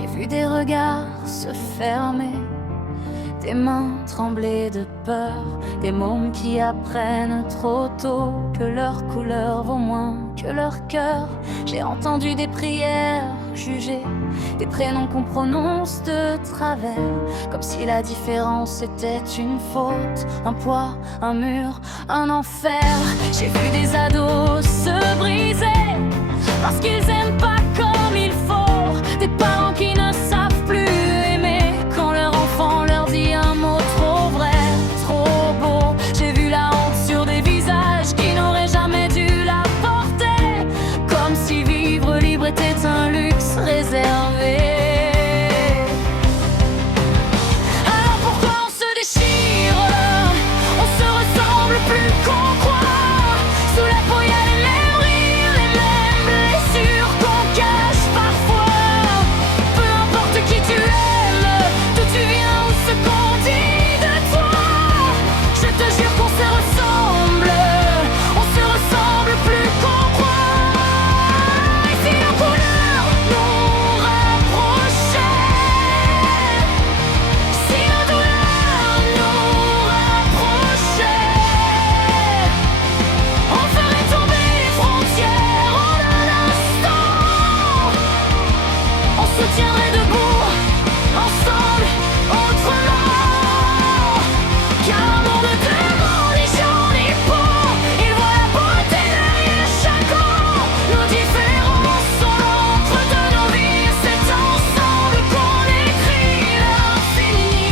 J'ai vu des regards se fermer, des mains trembler de peur, des mômes qui apprennent trop tôt que leur couleur vaut moins que leur cœur. J'ai entendu des prières jugées, des prénoms qu'on prononce de travers, comme si la différence était une faute, un poids, un mur, un enfer. J'ai vu des ados se briser parce qu'ils aiment pas comme il faut, des parents qui ne savent plus aimer quand leur enfant leur dit un mot trop vrai, trop beau. J'ai vu la honte sur des visages qui n'auraient jamais dû la porter, comme si vivre libre était un luxe réservé. Alors pourquoi on se déchire? On se ressemble plus qu'on croit. Sous la peau y'a les mêmes rires, les mêmes blessures qu'on cache parfois. Peu importe qui tu aimes, d'où tu viens ou ce qu'on dit de toi, je te jure qu'on se ressemble. On se ressemble plus qu'on croit. Et si nos couleurs nous rapprochaient, si nos douleurs nous rapprochaient, on ferait tomber les frontières en un instant. On se tiendrait debout, ensemble, autrement. Car l'amour ne demande ni jour ni peau, il voit la beauté derrière chaque mot. Nos différences sont l'encre de nos vies, c'est ensemble qu'on écrit l'infini.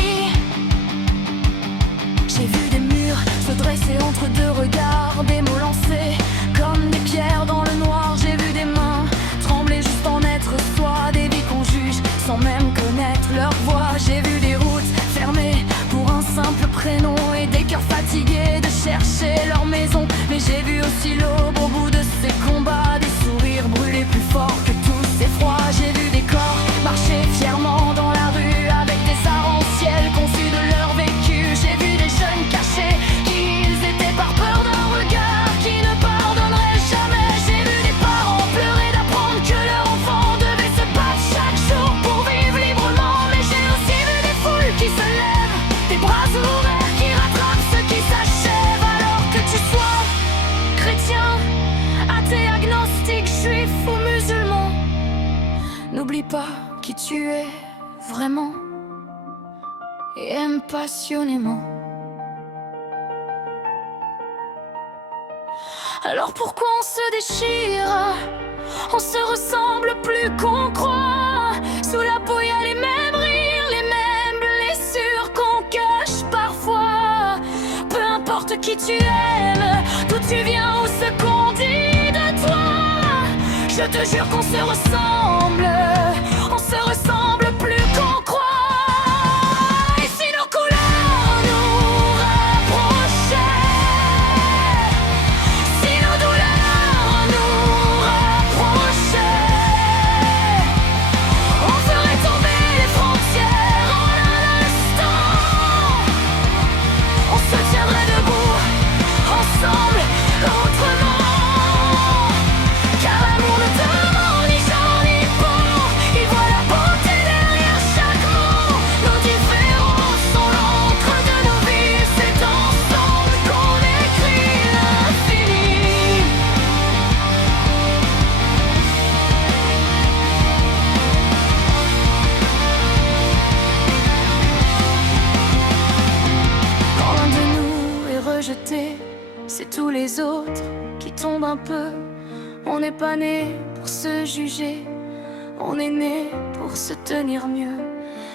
J'ai vu des murs se dresser entre deux regards, des mots lancés comme des pierres dans le noir. J'ai vu des mains trembler juste en être soi, des vies qu'on juge sans même connaître leur voix. J'ai vu des routes fermées pour un simple prénom et des cœurs fatigués de chercher leur maison. Mais j'ai vu aussi l'aube au bout de ces combats, des sourires brûlés plus forts que tous ces froids. J'ai vu des corps marcher fièrement dans la rue avec des arts en ciel conçus de leur vécu. J'ai vu des jeunes cachés qui ils étaient par peur d'un regard qui ne pardonnerait jamais. J'ai vu des parents pleurer d'apprendre que leur enfant devait se battre chaque jour pour vivre librement. Mais j'ai aussi vu des foules qui se lèvent, des bras ouverts qui rattrapent ceux qui s'achèvent. Alors que tu sois chrétien, athée, agnostique, juif ou musulman, n'oublie pas qui tu es vraiment et aime passionnément. Alors pourquoi on se déchire? On se ressemble plus qu'on croit. Sous la peau y'a les mêmes rires, les mêmes blessures qu'on cache parfois. Peu importe qui tu aimes, d'où tu viens ou ce qu'on dit de toi, je te jure qu'on se ressemble. On se ressemble plus qu'on croit. Et si nos couleurs nous rapprochaient, si nos douleurs nous rapprochaient, on ferait tomber les frontières en un instant. On se tiendrait debout, ensemble, autrement. Car l'amour ne demande ni genre ni peau, il voit la beauté derrière chaque mot. Nos différences sont l'encre de nos vies, c'est ensemble qu'on écrit l'infini. Quand l'un de nous est rejeté, c'est tous les autres qui tombent un peu. On n'est pas né pour se juger, on est né pour se tenir mieux.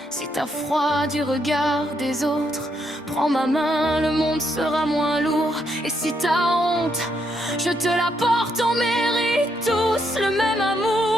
Si t'as froid du regard des autres, prends ma main, le monde sera moins lourd. Et si t'as honte, je te la porte, on mérite tous le même amour.